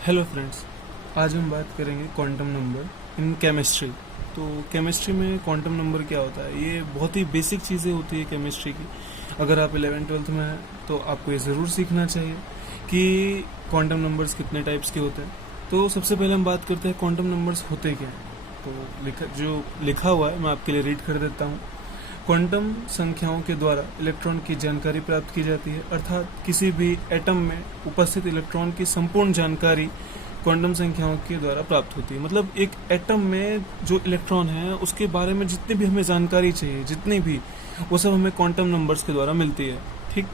Hello friends, आज हम बात करेंगे क्वांटम नंबर इन केमिस्ट्री। तो केमिस्ट्री में क्वांटम नंबर क्या होता है, ये बहुत ही बेसिक चीज़ें होती है केमिस्ट्री की। अगर आप 11th-12th में हैं तो आपको ये ज़रूर सीखना चाहिए कि क्वांटम नंबर्स कितने टाइप्स के होते हैं। तो सबसे पहले हम बात करते हैं क्वांटम नंबर्स होते क्या हैं। तो जो लिखा हुआ है मैं आपके लिए रीड कर देता हूँ। क्वांटम संख्याओं के द्वारा इलेक्ट्रॉन की जानकारी प्राप्त की जाती है, अर्थात किसी भी एटम में उपस्थित इलेक्ट्रॉन की संपूर्ण जानकारी क्वांटम संख्याओं के द्वारा प्राप्त होती है। मतलब एक एटम में जो इलेक्ट्रॉन है उसके बारे में जितनी भी हमें जानकारी चाहिए, जितनी भी, वो सब हमें क्वांटम नंबर्स के द्वारा मिलती है। ठीक,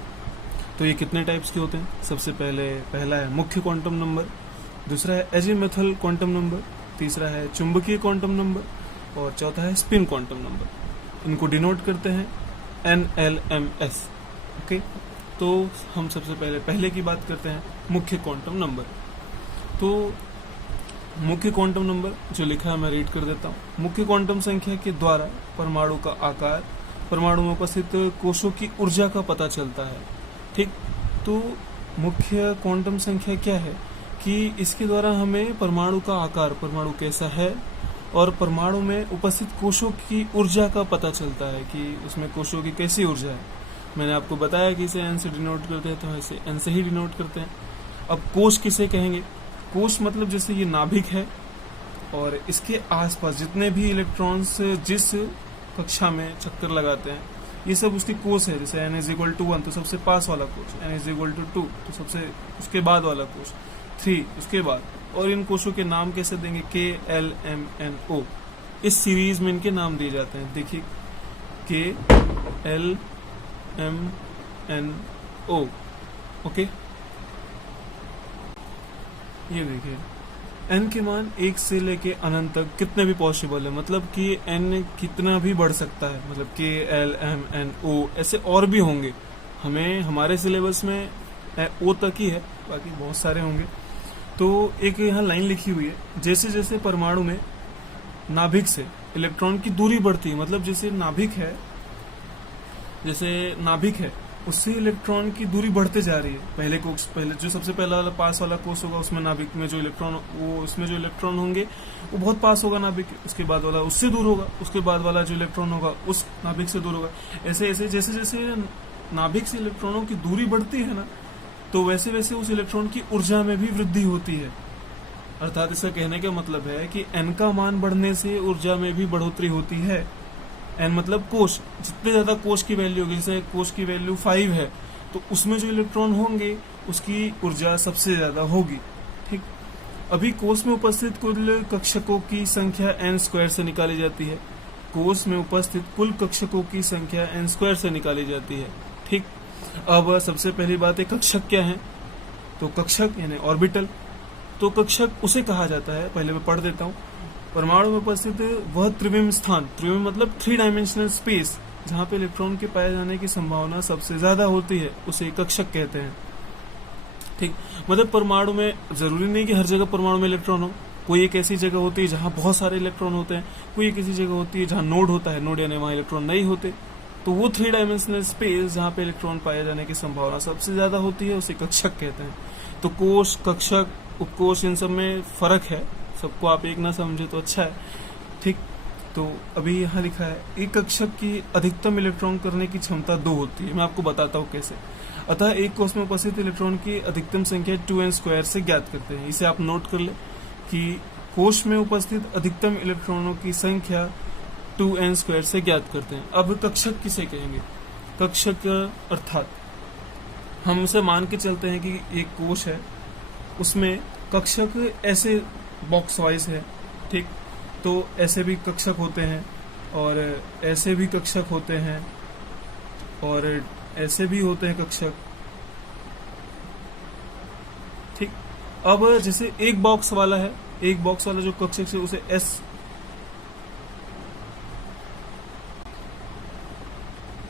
तो ये कितने टाइप्स के होते हैं? सबसे पहला है मुख्य क्वांटम नंबर, दूसरा है एजीमुथल क्वांटम नंबर, तीसरा है चुंबकीय क्वांटम नंबर और चौथा है स्पिन क्वांटम नंबर। इनको डिनोट करते हैं NLMS। ओके, तो हम सबसे पहले की बात करते हैं मुख्य क्वांटम नंबर। तो मुख्य क्वांटम नंबर जो लिखा है मैं रीड कर देता हूँ। मुख्य क्वांटम संख्या के द्वारा परमाणु का आकार, परमाणु में उपस्थित कोशों की ऊर्जा का पता चलता है। ठीक, तो मुख्य क्वांटम संख्या क्या है कि इसके द्वारा हमें परमाणु का आकार, परमाणु कैसा है, और परमाणु में उपस्थित कोशों की ऊर्जा का पता चलता है कि उसमें कोशों की कैसी ऊर्जा है। मैंने आपको बताया कि इसे N से डिनोट करते हैं, तो इसे N से ही डिनोट करते हैं। अब कोश किसे कहेंगे? कोश मतलब जैसे ये नाभिक है और इसके आसपास जितने भी इलेक्ट्रॉन्स जिस कक्षा में चक्कर लगाते हैं, ये सब उसके कोश है। जैसे N=1 तो सबसे पास वाला कोश, N=2 तो सबसे उसके बाद वाला कोश, 3 उसके बाद, और इन कोशों के नाम कैसे देंगे? KLMNO। इस सीरीज में इनके नाम दिए जाते हैं। देखिए, KLMNO। ओके, ये देखिए n के मान 1 से लेके अनंत तक कितने भी पॉसिबल है, मतलब कि n कितना भी बढ़ सकता है। मतलब KLMNO ऐसे और भी होंगे। हमें हमारे सिलेबस में O तक ही है, बाकी बहुत सारे होंगे। तो एक यहाँ लाइन लिखी हुई है, जैसे जैसे परमाणु में नाभिक से इलेक्ट्रॉन की दूरी बढ़ती है, मतलब जैसे नाभिक है उससे इलेक्ट्रॉन की दूरी बढ़ते जा रही है। पहले जो सबसे पहला वाला पास वाला कोष होगा, उसमें नाभिक में जो इलेक्ट्रॉन होंगे वो बहुत पास होगा नाभिक के। उसके बाद वाला उससे दूर होगा, उसके बाद वाला जो इलेक्ट्रॉन होगा उस नाभिक से दूर होगा। ऐसे ऐसे जैसे जैसे नाभिक से इलेक्ट्रॉनों की दूरी बढ़ती है ना, तो वैसे वैसे उस इलेक्ट्रॉन की ऊर्जा में भी वृद्धि होती है। अर्थात इसका कहने का मतलब है कि n का मान बढ़ने से ऊर्जा में भी बढ़ोतरी होती है। n मतलब कोश, जितने ज्यादा कोश की वैल्यू होगी, जैसे कोश की वैल्यू 5 है तो उसमें जो इलेक्ट्रॉन होंगे उसकी ऊर्जा सबसे ज्यादा होगी। ठीक, अभी कोश में उपस्थित कुल कक्षकों की संख्या n² से निकाली जाती है। कोश में उपस्थित कुल कक्षकों की संख्या n² से निकाली जाती है। ठीक, अब सबसे पहली बात है कक्षक क्या है। तो कक्षक यानी ऑर्बिटल, तो कक्षक उसे कहा जाता है, पहले मैं पढ़ देता हूँ। परमाणु में उपस्थित वह त्रिविम स्थान, त्रिविम मतलब 3 डायमेंशनल स्पेस, जहाँ पे इलेक्ट्रॉन के पाए जाने की संभावना सबसे ज्यादा होती है, उसे कक्षक कहते हैं। ठीक, मतलब परमाणु में जरूरी नहीं कि हर जगह परमाणु में इलेक्ट्रॉन हो। कोई एक ऐसी जगह होती है जहाँ बहुत सारे इलेक्ट्रॉन होते हैं, कोई एक ऐसी जगह होती है जहाँ नोड होता है, नोड यानी वहाँ इलेक्ट्रॉन नहीं होते। तो वो 3 डायमेंशनल स्पेस जहाँ पे इलेक्ट्रॉन पाए जाने की संभावना सबसे ज्यादा होती है, उसे कक्षक कहते हैं। तो कोश, कक्षक, उपकोश, इन सब में फर्क है। सबको आप एक ना समझे तो अच्छा है। ठीक, तो अभी यहाँ लिखा है एक कक्षक की अधिकतम इलेक्ट्रॉन करने की क्षमता 2 होती है। मैं आपको बताता हूँ कैसे। अतः एक कोश में उपस्थित इलेक्ट्रॉन की अधिकतम संख्या 2n² से ज्ञात करते हैं। इसे आप नोट कर ले कि कोश में उपस्थित अधिकतम इलेक्ट्रॉनों की संख्या 2n² से ज्ञात करते हैं। अब कक्षक किसे कहेंगे? कक्षक अर्थात हम उसे मान के चलते हैं कि एक कोश है, उसमें कक्षक ऐसे बॉक्स वाइज है। ठीक, तो ऐसे भी कक्षक होते हैं और ऐसे भी कक्षक होते हैं और ऐसे भी होते हैं कक्षक। ठीक, अब जैसे एक बॉक्स वाला है, एक बॉक्स वाला जो कक्षक है उसे S,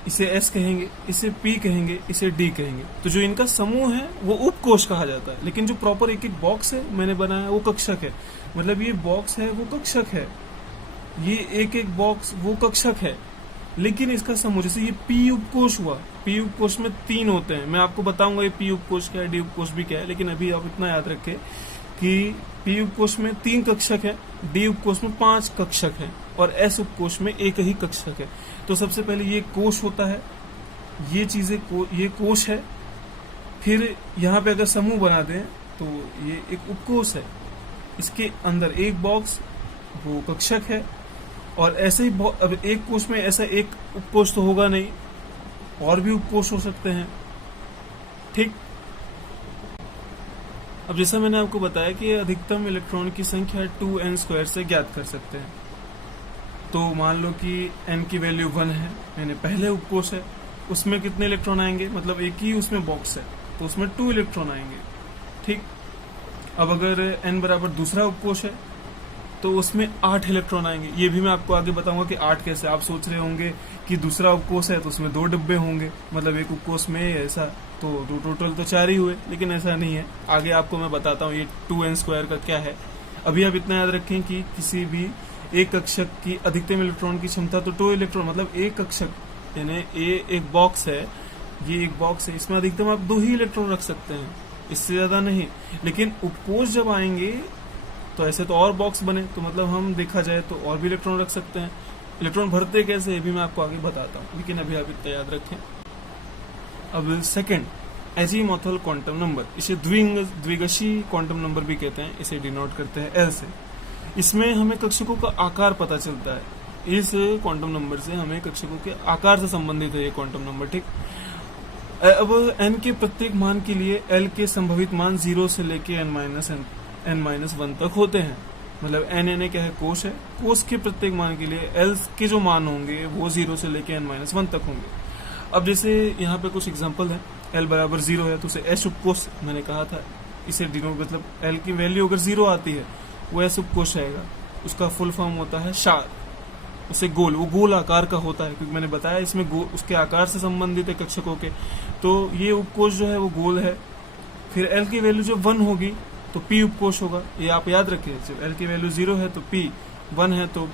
इसे S कहेंगे, इसे P कहेंगे, इसे D कहेंगे। तो जो इनका समूह है वो उपकोश कहा जाता है, लेकिन जो प्रॉपर एक एक बॉक्स है मैंने बनाया वो कक्षक है। मतलब ये बॉक्स है वो कक्षक है, ये एक एक बॉक्स वो कक्षक है, लेकिन इसका समूह, जैसे ये P उपकोश हुआ, P उपकोश में 3 होते हैं। मैं आपको बताऊंगा ये P उपकोश क्या है, D उपकोश भी क्या है, लेकिन अभी आप इतना याद रखें कि पी उपकोष में 3 कक्षक है, डी उपकोष में 5 कक्षक है और एस उपकोष में 1 ही कक्षक है। तो सबसे पहले ये कोष होता है, ये चीजें ये कोष है। फिर यहाँ पे अगर समूह बना दें तो ये एक उपकोष है, इसके अंदर एक बॉक्स वो कक्षक है। और ऐसे ही अब एक कोष में ऐसा एक उपकोष तो होगा नहीं, और भी उपकोष हो सकते हैं, ठीक। अब जैसा मैंने आपको बताया कि अधिकतम इलेक्ट्रॉन की संख्या 2n² से ज्ञात कर सकते हैं। तो मान लो कि n की वैल्यू 1 है, यानी पहले उपकोष है, उसमें कितने इलेक्ट्रॉन आएंगे, मतलब एक ही उसमें बॉक्स है तो उसमें 2 इलेक्ट्रॉन आएंगे, ठीक। अब अगर n बराबर दूसरा उपकोष है तो उसमें 8 इलेक्ट्रॉन आएंगे। ये भी मैं आपको आगे बताऊंगा कि 8 कैसे। आप सोच रहे होंगे कि दूसरा उपकोष है तो उसमें 2 डिब्बे होंगे, मतलब एक उपकोष में ऐसा, तो टोटल तो 4 ही हुए, लेकिन ऐसा नहीं है। आगे आपको मैं बताता हूँ ये 2n² का क्या है। अभी आप इतना याद रखें कि किसी भी एक कक्षक की अधिकतम इलेक्ट्रॉन की क्षमता तो 2 इलेक्ट्रॉन, मतलब एक कक्षक यानी एक बॉक्स है, ये एक बॉक्स है, इसमें अधिकतम आप 2 ही इलेक्ट्रॉन रख सकते हैं, इससे ज्यादा नहीं। लेकिन उपकोष जब आएंगे तो ऐसे तो और बॉक्स बने, तो मतलब हम देखा जाए तो और भी इलेक्ट्रॉन रख सकते हैं। इलेक्ट्रॉन भरते कैसे ये भी मैं आपको आगे बताता हूँ, लेकिन अभी आप इतना याद रखें। अब सेकंड, एजीमोथल क्वांटम नंबर, इसे द्विगशीय क्वांटम नंबर भी कहते हैं, इसे डिनोट करते हैं L से। इसमें हमें कक्षकों का आकार पता चलता है। इस क्वांटम नंबर से हमें कक्षकों के आकार से संबंधित है ये क्वांटम नंबर, ठीक। अब n के प्रत्येक मान के लिए L के संभावित मान 0 से लेके n-1 तक होते हैं। मतलब n क्या है, कोष है, कोष के प्रत्येक मान के लिए L के जो मान होंगे वो 0 से लेके n-1 तक होंगे। अब जैसे यहाँ पे कुछ एग्जांपल है, L बराबर 0 है तो उसे S उपकोष मैंने कहा था, इसे डिनोट, मतलब L की वैल्यू अगर 0 आती है वो S उपकोष आएगा। उसका फुल फॉर्म होता है शार, उसे गोल, वो गोल आकार का होता है, क्योंकि मैंने बताया इसमें उसके आकार से संबंधित है कक्षकों के। तो ये उपकोष जो है वो गोल है। फिर L की वैल्यू जब 1 होगी तो P उपकोष होगा, ये आप याद रखिए। जब L की वैल्यू 0 है तो P, 1 है तो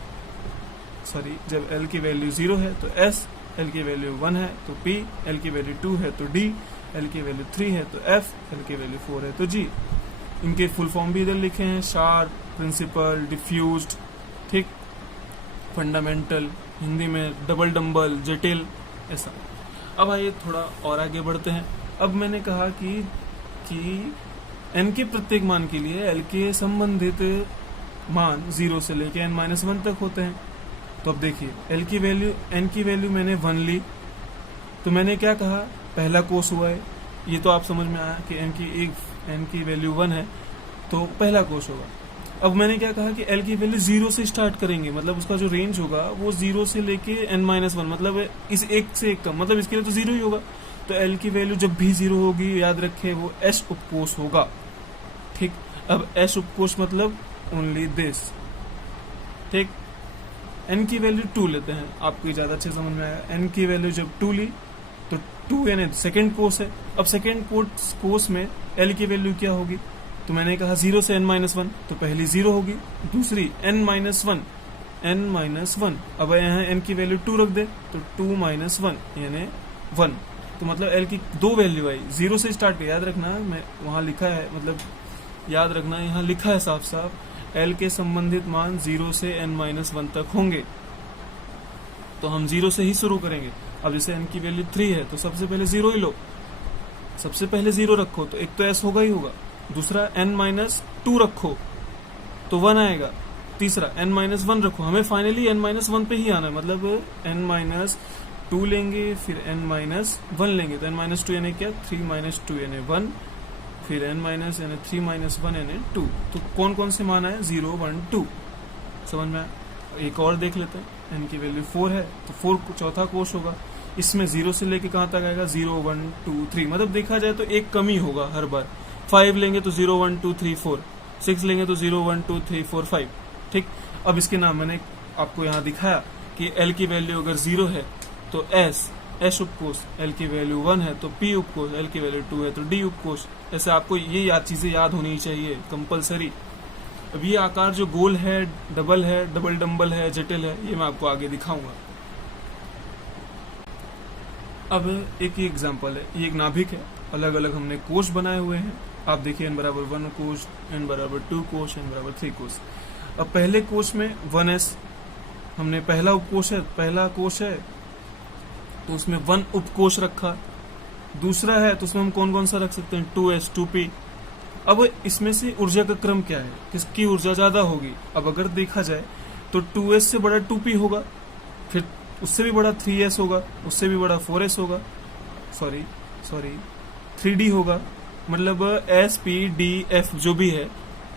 जब L की वैल्यू 0 है तो S, L की वैल्यू 1 है तो P, L की वैल्यू 2 है तो D, L की वैल्यू 3 है तो F, L की वैल्यू 4 है तो G। इनके फुल फॉर्म भी इधर लिखे हैं, शार्प, प्रिंसिपल, डिफ्यूज्ड, ठीक, फंडामेंटल, हिंदी में डबल डम्बल, जटिल, ऐसा। अब आइए थोड़ा और आगे बढ़ते हैं। अब मैंने कहा कि n के प्रत्येक मान के लिए L के संबंधित मान 0 से लेके n-1 तक होते हैं। तो अब देखिए n की वैल्यू मैंने 1 ली, तो मैंने क्या कहा, पहला कोष हुआ है, ये तो आप समझ में आया कि n की वैल्यू 1 है तो पहला कोष होगा। अब मैंने क्या कहा कि L की वैल्यू 0 से स्टार्ट करेंगे, मतलब उसका जो रेंज होगा वो 0 से लेके n-1, मतलब इस एक से एक कम, मतलब इसके लिए तो 0 ही होगा। तो L की वैल्यू जब भी 0 होगी, याद रखे वो S उपकोष होगा, ठीक। अब S उपकोष मतलब ओनली दिस, ठीक। n की वैल्यू 2 लेते हैं, आपको ज्यादा अच्छे समझ में आएगा। n की वैल्यू जब 2 ली तो 2 यानी सेकेंड कोष है। अब सेकेंड कोष में L की वैल्यू क्या होगी, तो मैंने कहा 0 से n-1, तो पहली 0 होगी, दूसरी n-1, अब यहाँ n की वैल्यू 2 रख दे तो 2-1 यानी 1। तो मतलब L की 2 वैल्यू आई, 0 से स्टार्ट किया, याद रखना, मैं वहां लिखा है, मतलब याद रखना यहाँ लिखा है साफ साफ, L के संबंधित मान 0 से n-1 तक होंगे। तो हम 0 से ही शुरू करेंगे। अब जैसे n की वैल्यू 3 है तो सबसे पहले 0 ही लो, सबसे पहले 0 रखो, तो एक तो S होगा ही होगा, दूसरा n-2 रखो तो 1 आएगा, तीसरा n-1 रखो, हमें फाइनली n-1 पे ही आना है, मतलब n-2 लेंगे फिर n-1 लेंगे, तो n-2 यानी क्या, 3-2 यानी 1, फिर n- यानी 3-1 यानी 2। तो कौन कौन से मान आए, 0, 1, 2, समझ में आया। एक और देख लेते हैं, n की वैल्यू 4 है तो 4 चौथा कोष होगा, इसमें 0 से लेके कहाँ तक आएगा, 0, 1, 2, 3, मतलब देखा जाए तो एक कमी होगा हर बार। 5 लेंगे तो 0, 1, 2, 3, 4, 6 लेंगे तो 0, 1, 2, 3, 4, 5, ठीक। अब इसके नाम मैंने आपको यहाँ दिखाया कि L की वैल्यू अगर 0 है तो S उपकोष, L की वैल्यू 1 है तो P उपकोष, L की वैल्यू 2 है तो D उपकोष। ऐसे आपको ये चीजें याद होनी चाहिए कंपलसरी। अब ये आकार जो गोल है, डबल डम्बल है, जटिल है, ये मैं आपको आगे दिखाऊंगा। अब एक ही एग्जांपल है, ये एक नाभिक है, अलग अलग हमने कोश बनाए हुए हैं। आप देखिए n बराबर 1 कोश, n बराबर 2 कोश, n बराबर 3 कोश। अब पहले कोश में 1s हमने पहला उपकोश है, पहला कोश है तो उसमें 1 उपकोश रखा। दूसरा है तो उसमें हम कौन कौन सा रख सकते हैं, 2s 2p। अब इसमें से ऊर्जा का क्रम क्या है, किसकी ऊर्जा ज्यादा होगी। अब अगर देखा जाए तो 2s से बड़ा 2p होगा, फिर उससे भी बड़ा 3s होगा, उससे भी बड़ा 4s होगा, सॉरी 3d होगा। मतलब spdf जो भी है,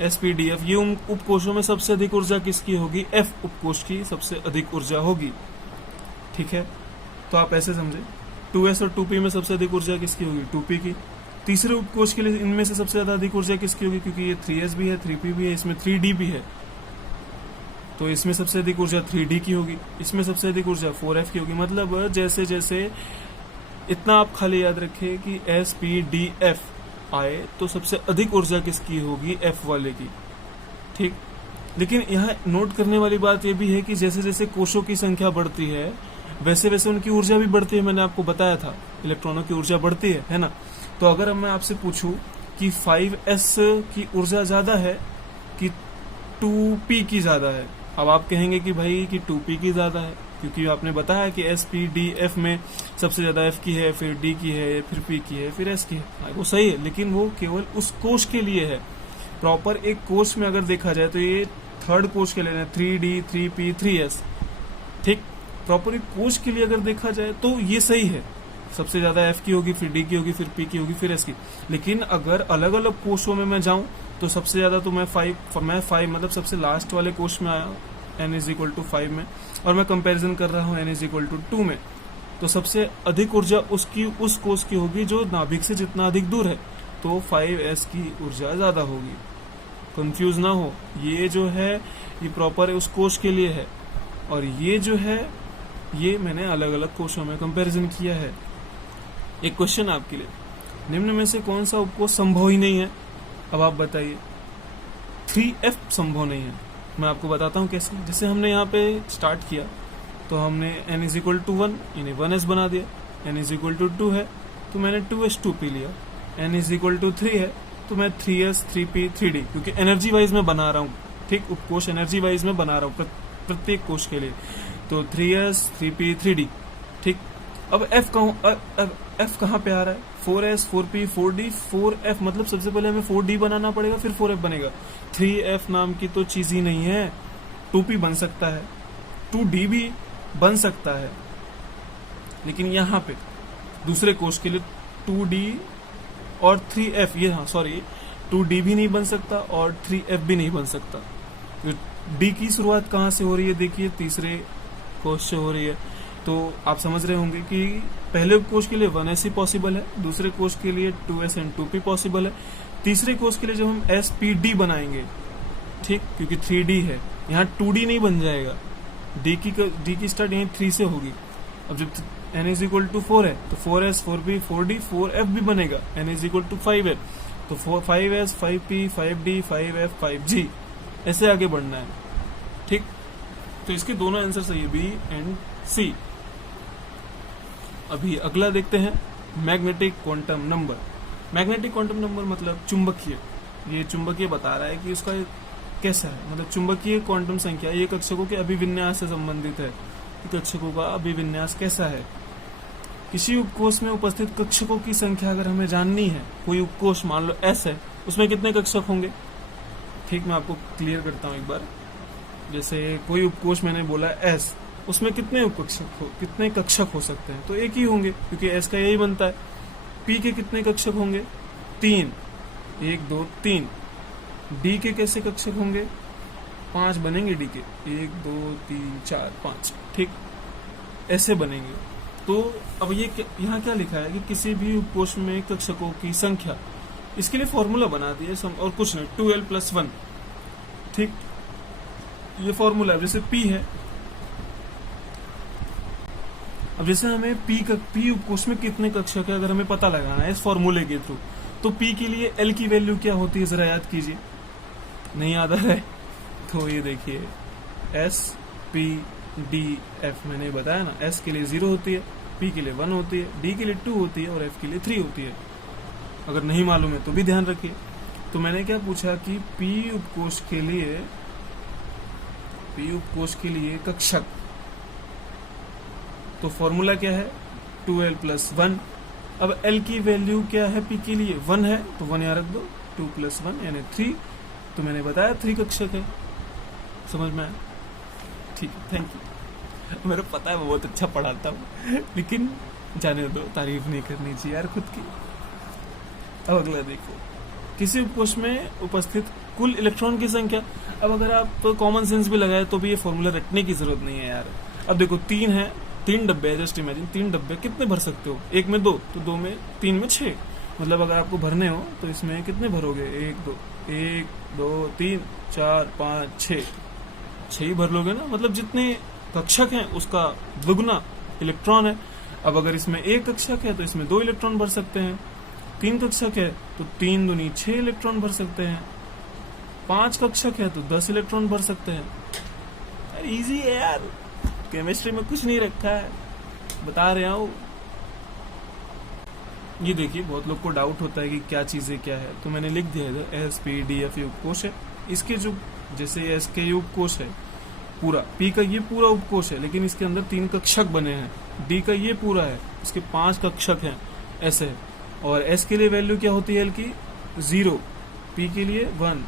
spdf ये उन उपकोशों में सबसे अधिक ऊर्जा किसकी होगी, f उपकोश की सबसे अधिक ऊर्जा होगी। ठीक है, तो आप ऐसे समझे 2s और 2p में सबसे अधिक ऊर्जा किसकी होगी, 2p की। तीसरे उपकोश के लिए इनमें से सबसे ज्यादा अधिक ऊर्जा किसकी होगी, क्योंकि ये 3s भी है 3p भी है, इसमें 3d भी है, तो इसमें सबसे अधिक ऊर्जा 3d की होगी, इसमें सबसे अधिक ऊर्जा 4f की होगी। मतलब जैसे जैसे इतना आप खाली याद रखें कि spdf आए तो सबसे अधिक ऊर्जा किसकी होगी, f वाले की। ठीक, लेकिन यहाँ नोट करने वाली बात यह भी है कि जैसे जैसे कोशों की संख्या बढ़ती है वैसे वैसे उनकी ऊर्जा भी बढ़ती है। मैंने आपको बताया था इलेक्ट्रॉनों की ऊर्जा बढ़ती है ना। तो अगर मैं आपसे पूछूं कि 5s की ऊर्जा ज्यादा है कि 2p की ज्यादा है, अब आप कहेंगे कि भाई कि 2p की ज्यादा है, क्योंकि आपने बताया कि spdf में सबसे ज्यादा f की है, फिर d की है, फिर p की है, फिर s की है। वो सही है, लेकिन वो केवल उस कोश के लिए है। प्रॉपर एक कोश में अगर देखा जाए तो ये थर्ड कोश के लिए 3d 3p 3s। ठीक, प्रॉपर एक कोश के लिए अगर देखा जाए तो ये सही है, सबसे ज्यादा f की होगी, फिर d की होगी, फिर p की होगी, फिर s की। लेकिन अगर अलग अलग कोशों में मैं जाऊं तो सबसे ज्यादा तो मैं 5 मतलब सबसे लास्ट वाले कोश में आया n इज इक्वल टू 5 में, और मैं कंपैरिजन कर रहा हूँ n इज इक्वल टू 2 में। तो सबसे अधिक ऊर्जा उसकी उस कोश की होगी जो नाभिक से जितना अधिक दूर है, तो 5s की ऊर्जा ज्यादा होगी। कंफ्यूज ना हो, ये जो है ये प्रॉपर उस कोश के लिए है, और ये जो है ये मैंने अलग अलग कोशों में कंपैरिजन किया है। एक क्वेश्चन आपके लिए, निम्न में से कौन सा उपकोश संभव ही नहीं है। अब आप बताइए, 3f संभव नहीं है। मैं आपको बताता हूँ कैसे। जैसे हमने यहाँ पे स्टार्ट किया तो हमने n इज इक्वल टू 1 इन्हें 1s बना दिया, n इज इक्वल टू 2 है तो मैंने 2s 2p लिया, n इज इक्वल टू 3 है तो मैं 3s 3p 3d, क्योंकि एनर्जी वाइज में बना रहा हूँ। ठीक, उपकोश एनर्जी वाइज में बना रहा हूँ प्रत्येक कोश के लिए, तो 3s 3p 3d। ठीक, अब f कहाँ पे आ रहा है, 4s 4p 4d 4f, मतलब सबसे पहले हमें 4d बनाना पड़ेगा, फिर 4f बनेगा। 3f नाम की तो चीज ही नहीं है। 2p बन सकता है, 2d भी बन सकता है, लेकिन यहाँ पे दूसरे कोश के लिए 2d और 3f, ये हाँ सॉरी 2d भी नहीं बन सकता और 3f भी नहीं बन सकता। d की शुरुआत कहाँ से हो रही है, देखिए तीसरे कोश से हो रही है। तो आप समझ रहे होंगे कि पहले कोश के लिए 1s ही पॉसिबल है, दूसरे कोश के लिए 2s एंड 2p पॉसिबल है, तीसरे कोश के लिए जब हम spd बनाएंगे, ठीक, क्योंकि 3d है, यहाँ 2d नहीं बन जाएगा, d की स्टार्ट यहीं 3 से होगी। अब जब n इज इक्वल टू 4 है तो 4s 4p 4d 4f भी बनेगा, n इज इक्वल टू 5 है तो 5s 5p 5d 5f 5g, ऐसे आगे बढ़ना है। ठीक, तो इसके दोनों आंसर सही है, बी एंड सी। अभी अगला देखते हैं, magnetic quantum number. Magnetic quantum number मतलब चुंबकीय, ये चुंबकीय बता रहा है कि उसका कैसा है, मतलब चुंबकीय क्वांटम संख्या ये कक्षकों के अभिविन्यास से संबंधित है कि कक्षकों का अभिविन्यास कैसा है। किसी उपकोश में उपस्थित कक्षकों की संख्या अगर हमें जाननी है, कोई उपकोश मान लो S है, उसमें कितने कक्षक होंगे। ठीक, मैं आपको क्लियर करता हूँ एक बार। जैसे कोई उपकोश मैंने बोला S, उसमें कितने कक्षक हो सकते हैं, तो एक ही होंगे, क्योंकि S का यही बनता है। P के कितने कक्षक होंगे, 3, 1 2 3। D के कैसे कक्षक होंगे, 5 बनेंगे D के, 1 2 3 4 5। ठीक, ऐसे बनेंगे। तो अब ये यहाँ क्या लिखा है कि किसी भी उपकोश में कक्षकों की संख्या, इसके लिए फॉर्मूला बना दिया और कुछ नहीं, 2l+1। ठीक, ये फॉर्मूला जैसे P है। अब जैसे हमें P उपकोश में कितने कक्षक है अगर हमें पता लगाना है इस फॉर्मूले के थ्रू, तो P के लिए L की वैल्यू क्या होती है जरा याद कीजिए, नहीं याद आ रहा है तो ये देखिए S P D F, मैंने बताया ना, S के लिए 0 होती है, P के लिए 1 होती है, D के लिए 2 होती है और F के लिए 3 होती है। अगर नहीं मालूम है तो भी ध्यान रखिए। तो मैंने क्या पूछा कि P उपकोष के लिए कक्षक, तो फॉर्मूला क्या है 2L + 1। अब L की वैल्यू क्या है P के लिए 1 है, तो 1 यहाँ रख दो, 2 + 1 यानी 3। तो मैंने बताया 3 कक्षक है, समझ में आया? ठीक है, थैंक यू। मेरे पता है मैं बहुत अच्छा पढ़ाता हूँ, लेकिन जाने दो, तारीफ नहीं करनी चाहिए यार खुद की। अब अगला देखो, किसी उपकोष में उपस्थित कुल इलेक्ट्रॉन की संख्या। अब अगर आप कॉमन सेंस भी लगाए तो भी ये फॉर्मूला रटने की जरूरत नहीं है यार। अब देखो 3 है, 3 डब्बे है, जस्ट इमेजिन 3 डब्बे कितने भर सकते हो? 1 में 2, तो 2 में 3 में 6। मतलब अगर आपको भरने हो तो इसमें कितने भरोगे? 1 2 3 4 5 6 ही भर लोगे ना। मतलब जितने कक्षक हैं उसका दुगुना इलेक्ट्रॉन है। अब अगर इसमें 1 कक्षक है तो इसमें 2 इलेक्ट्रॉन भर सकते हैं। 3 कक्षक है तो 3 दूनी 6 इलेक्ट्रॉन भर सकते हैं। 5 कक्षक है तो 10 इलेक्ट्रॉन भर सकते हैं। इजी है यार, केमिस्ट्री में कुछ नहीं रखा है, बता रहा हूँ। ये देखिए, बहुत लोग को डाउट होता है कि क्या चीजें क्या है, तो मैंने लिख दिया है SPDF उपकोष है। इसके जो जैसे S के उपकोष है पूरा, P का ये पूरा उपकोष है, लेकिन इसके अंदर 3 कक्षक बने हैं। D का ये पूरा है, इसके 5 कक्षक हैं, ऐसे है। और S के लिए वैल्यू क्या होती है L की? 0, P के लिए 1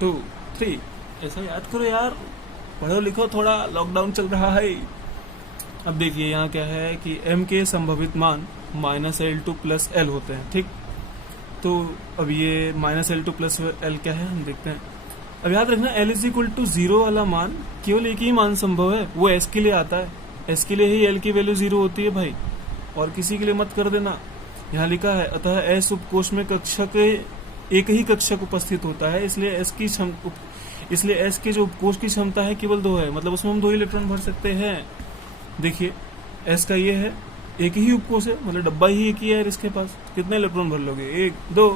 2 3। ऐसा याद करो यार, पढ़ो लिखो थोड़ा, लॉकडाउन चल रहा है। अब देखिए यहाँ क्या है कि M के संभावित मान -L2 + L होते हैं, ठीक। तो अब ये -L2 + L क्या है हम देखते हैं। अब याद रखना L = 0 वाला मान केवल एक ही मान संभव है, वो S के लिए आता है। S के लिए ही L की वैल्यू 0 होती है भाई, और किसी के लिए मत कर देना। यहाँ लिखा है अतः S उपकोष में कक्षक एक ही कक्षक उपस्थित होता है, इसलिए S के जो उपकोष की क्षमता है केवल 2 है। मतलब उसमें हम 2 इलेक्ट्रॉन भर सकते हैं। देखिए S का ये है, एक ही उपकोष है, मतलब डब्बा ही एक ही है। इसके पास कितने इलेक्ट्रॉन भर लोगे? 1 2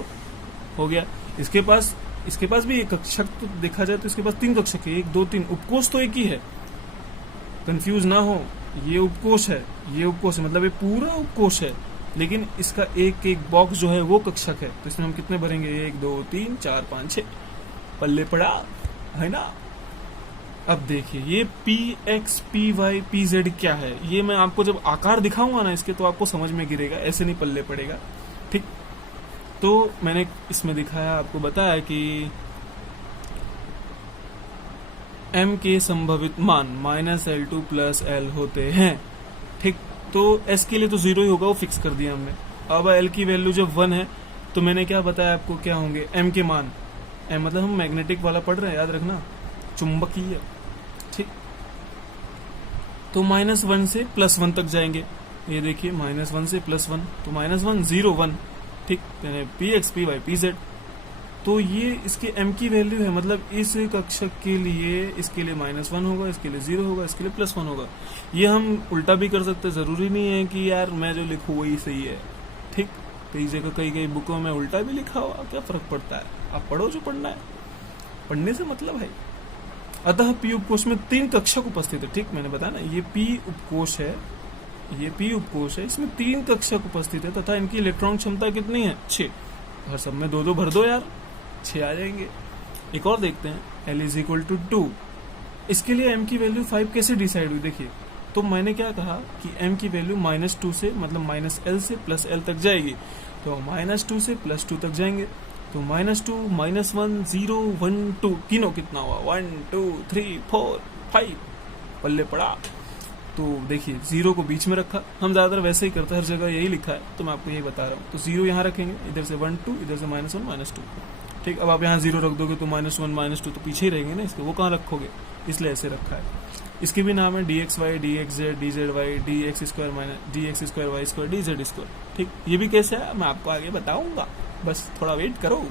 हो गया। इसके पास भी एक कक्षक, तो देखा जाए तो इसके पास 3 कक्षक है, 1 2 3। उपकोष तो एक ही है, कंफ्यूज ना हो। ये उपकोष है, ये उपकोष है, मतलब ये पूरा उपकोष है, लेकिन इसका एक एक बॉक्स जो है वो कक्षक है। तो इसमें हम कितने भरेंगे? 1 2 3 4 5 6। पल्ले पड़ा है ना। अब देखिए ये PX PY PZ क्या है, ये मैं आपको जब आकार दिखाऊंगा ना इसके, तो आपको समझ में गिरेगा, ऐसे नहीं पल्ले पड़ेगा, ठीक। तो मैंने इसमें दिखाया, आपको बताया कि M के संभावित मान -L2 + L होते हैं, ठीक। तो S के लिए तो 0 ही होगा, वो फिक्स कर दिया हमने। अब L की वैल्यू जब 1 है तो मैंने क्या बताया आपको, क्या होंगे M के मान। M मतलब हम मैग्नेटिक वाला पढ़ रहे हैं, याद रखना, चुंबकीय, ठीक। तो -1 से +1 तक जाएंगे। ये देखिए -1 से +1, तो -1 0 1, ठीक, यानी PX PY PZ। तो ये इसके M की वैल्यू है, मतलब इस कक्षक के लिए इसके लिए -1 होगा, इसके लिए 0 होगा, इसके लिए +1 होगा। ये हम उल्टा भी कर सकते, जरूरी नहीं है कि यार मैं जो लिखूँ वही सही है, ठीक। कई जगह कई बुकों में उल्टा भी लिखा हुआ, क्या फर्क पड़ता है, आप पढ़ो जो पढ़ना है, पढ़ने से मतलब है। अतः P उपकोष में 3 कक्षक उपस्थित है, ठीक। मैंने बताया ना, ये P उपकोष है, ये P उपकोष है, इसमें 3 कक्षक उपस्थित है तथा इनकी इलेक्ट्रॉन क्षमता कितनी है? 6। हर सब में 2 2 भर दो यार, 6 आ जाएंगे। एक और देखते हैं, L = 2। इसके लिए M की वैल्यू 5 कैसे डिसाइड हुई? देखिए, तो मैंने क्या कहा कि M की वैल्यू -2 से, मतलब -L से +L तक जाएगी। तो -2 से +2 तक जाएंगे, तो -2 -1 0 1 2, तीनों कितना हुआ? 1 2 3 4 5। पल्ले पड़ा। तो देखिए 0 को बीच में रखा, हम ज्यादातर वैसे ही करते हैं, हर जगह यही लिखा है, तो मैं आपको यही बता रहा हूँ। तो 0 यहाँ रखेंगे, इधर से 1 2, इधर से -1 -2, ठीक। अब आप यहाँ 0 रख दोगे तो -1 -2 तो पीछे ही रहेंगे ना इसके, वो कहाँ रखोगे, इसलिए ऐसे रखा है। इसके भी नाम है DXY DXZ DZY DX2 DZ2, ठीक। ये भी कैसे है मैं आपको आगे बताऊंगा, बस थोड़ा वेट करो।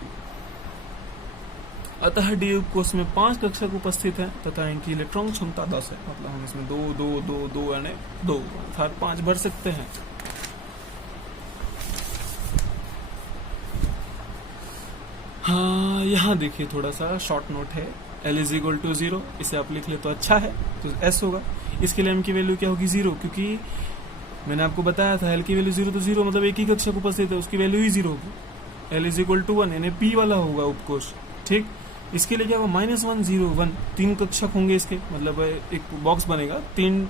अतः D उपकोष में 5 कक्षक उपस्थित हैं तथा इनकी इलेक्ट्रॉन क्षमता 10 है। मतलब हम इसमें 2 2 2 2 यानी 2 अर्थात 5 भर सकते हैं। हाँ, यहाँ देखिए थोड़ा सा शॉर्ट नोट है, L = 0, इसे आप लिख ले तो अच्छा है, तो S होगा। इसके लिए M की वैल्यू क्या होगी? 0, क्योंकि मैंने आपको बताया था एल की वैल्यू 0 तो 0 मतलब एक ही कक्षक उपस्थित है, उसकी वैल्यू ही 0 होगी। एल इज इक्वल टू 1 यानी पी वाला होगा उपकोष। ठीक, इसके लिए क्या होगा, -1 0 1 3 कक्षक होंगे इसके, मतलब एक बॉक्स बनेगा, 3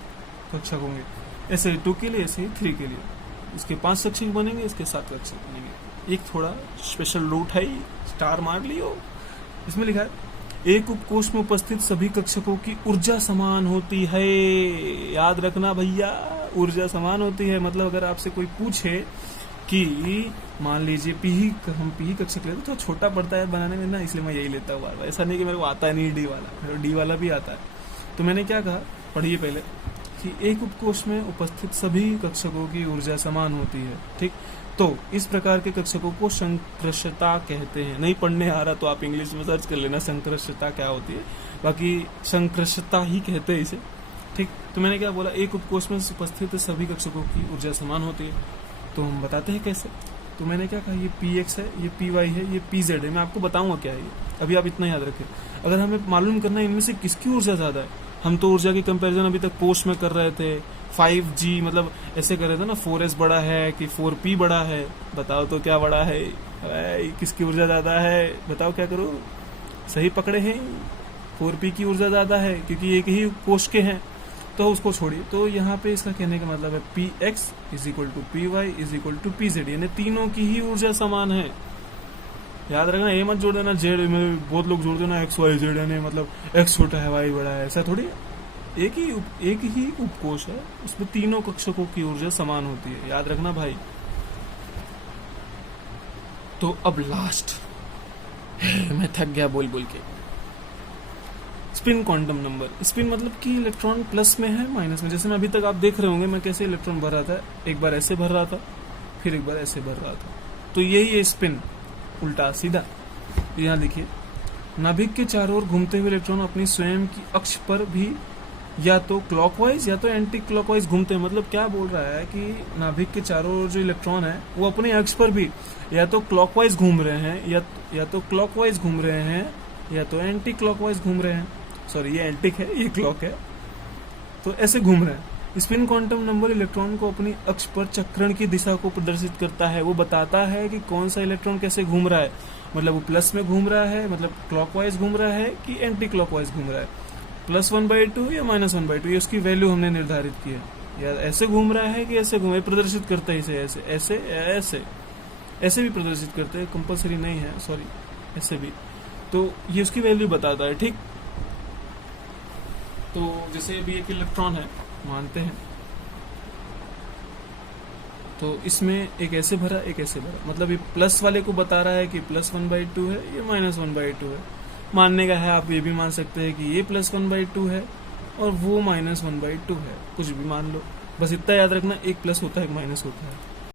कक्षक होंगे। ऐसे 2 के लिए, ऐसे 3 के लिए, इसके 5 कक्षक बनेंगे, इसके 7 कक्षक बनेंगे। एक थोड़ा स्पेशल रूट है, स्टार मार लियो। इसमें लिखा है एक उपकोष में उपस्थित सभी कक्षकों की ऊर्जा समान होती है। याद रखना भैया, ऊर्जा समान होती है। मतलब अगर आपसे कोई पूछे कि मान लीजिए हम पी कक्षक लेते तो छोटा पड़ता है बनाने में ना, इसलिए मैं यही लेता हूँ। ऐसा नहीं कि मेरे को आता नहीं डी वाला, मेरे को डी वाला भी आता है। तो मैंने क्या कहा, पढ़िए पहले, कि एक उपकोष में उपस्थित सभी कक्षकों की ऊर्जा समान होती है। ठीक, तो इस प्रकार के कक्षकों को संकृष्टता कहते हैं। नहीं पढ़ने आ रहा तो आप इंग्लिश में सर्च कर लेना संकृष्टता क्या होती है, बाकी संकृष्टता ही कहते हैं इसे। ठीक, तो मैंने क्या बोला, एक उपकोष में उपस्थित सभी कक्षकों की ऊर्जा समान होती है। तो हम बताते हैं कैसे। तो मैंने क्या कहा, ये px है, ये py है, ये pz है। मैं आपको बताऊंगा क्या है ये, अभी आप इतना याद रखें। अगर हमें मालूम करना है इनमें से किसकी ऊर्जा ज्यादा है, हम तो ऊर्जा की कंपैरिजन अभी तक पोस्ट में कर रहे थे। 5G मतलब ऐसे कर रहे थे ना, 4s बड़ा है कि 4p बड़ा है, बताओ तो क्या बड़ा है, किसकी ऊर्जा ज्यादा है, बताओ क्या करो। सही पकड़े हैं, 4p की ऊर्जा ज्यादा है क्योंकि एक ही कोष के हैं, तो उसको छोड़िए। तो यहाँ पे इसका कहने का मतलब है px is equal to py is equal to pz, यानी तीनों की ही ऊर्जा समान है। याद रखना, ये मत जोड़ देना जेड में, बहुत लोग जोड़ देना एक्स वाई जेड, यानी मतलब एक्स छोटा है वाई बड़ा है, ऐसा थोड़ी। एक ही उपकोष है, उसमें तीनों कक्षकों की ऊर्जा समान होती है, याद रखना भाई। तो अब लास्ट, मैं थक गया बोल बोल के, स्पिन क्वांटम नंबर। स्पिन मतलब कि इलेक्ट्रॉन प्लस में है माइनस में। जैसे मैं अभी तक आप देख रहे होंगे मैं कैसे इलेक्ट्रॉन भर रहा था, एक बार ऐसे भर रहा था, फिर एक बार ऐसे भर रहा था, तो यही है स्पिन, उल्टा सीधा। यहाँ देखिए, नाभिक के चारों ओर घूमते हुए इलेक्ट्रॉन अपनी स्वयं की अक्ष पर भी या तो क्लॉकवाइज या तो एंटी क्लॉकवाइज घूमते हैं। मतलब क्या बोल रहा है कि नाभिक के चारों ओर जो इलेक्ट्रॉन है वो अपने अक्ष पर भी या तो क्लॉकवाइज घूम रहे हैं, या तो क्लॉकवाइज घूम रहे हैं, या तो एंटी क्लॉकवाइज घूम रहे हैं। सॉरी, ये एंटिक है, ये क्लॉक है, तो ऐसे घूम रहे हैं। स्पिन क्वांटम नंबर इलेक्ट्रॉन को अपनी अक्ष पर चक्रण की दिशा को प्रदर्शित करता है। वो बताता है कि कौन सा इलेक्ट्रॉन कैसे घूम रहा है, मतलब वो प्लस में घूम रहा है, मतलब क्लॉकवाइज घूम रहा है कि एंटी क्लॉकवाइज घूम रहा है, +1/2 या -1/2, ये उसकी वैल्यू हमने निर्धारित की है। या ऐसे घूम रहा है कि ऐसे घूम, प्रदर्शित करता है इसे ऐसे ऐसे ऐसे ऐसे भी प्रदर्शित करते हैं, कंपलसरी नहीं है, सॉरी, ऐसे भी। तो ये उसकी वैल्यू बताता है। ठीक, तो जैसे अभी एक इलेक्ट्रॉन है मानते हैं, तो इसमें एक ऐसे भरा एक ऐसे भरा, मतलब ये प्लस वाले को बता रहा है कि +1/2 है, ये -1/2 है। मानने का है, आप ये भी मान सकते हैं कि ये +1/2 है और वो -1/2 है, कुछ भी मान लो, बस इतना याद रखना, एक प्लस होता है एक माइनस होता है।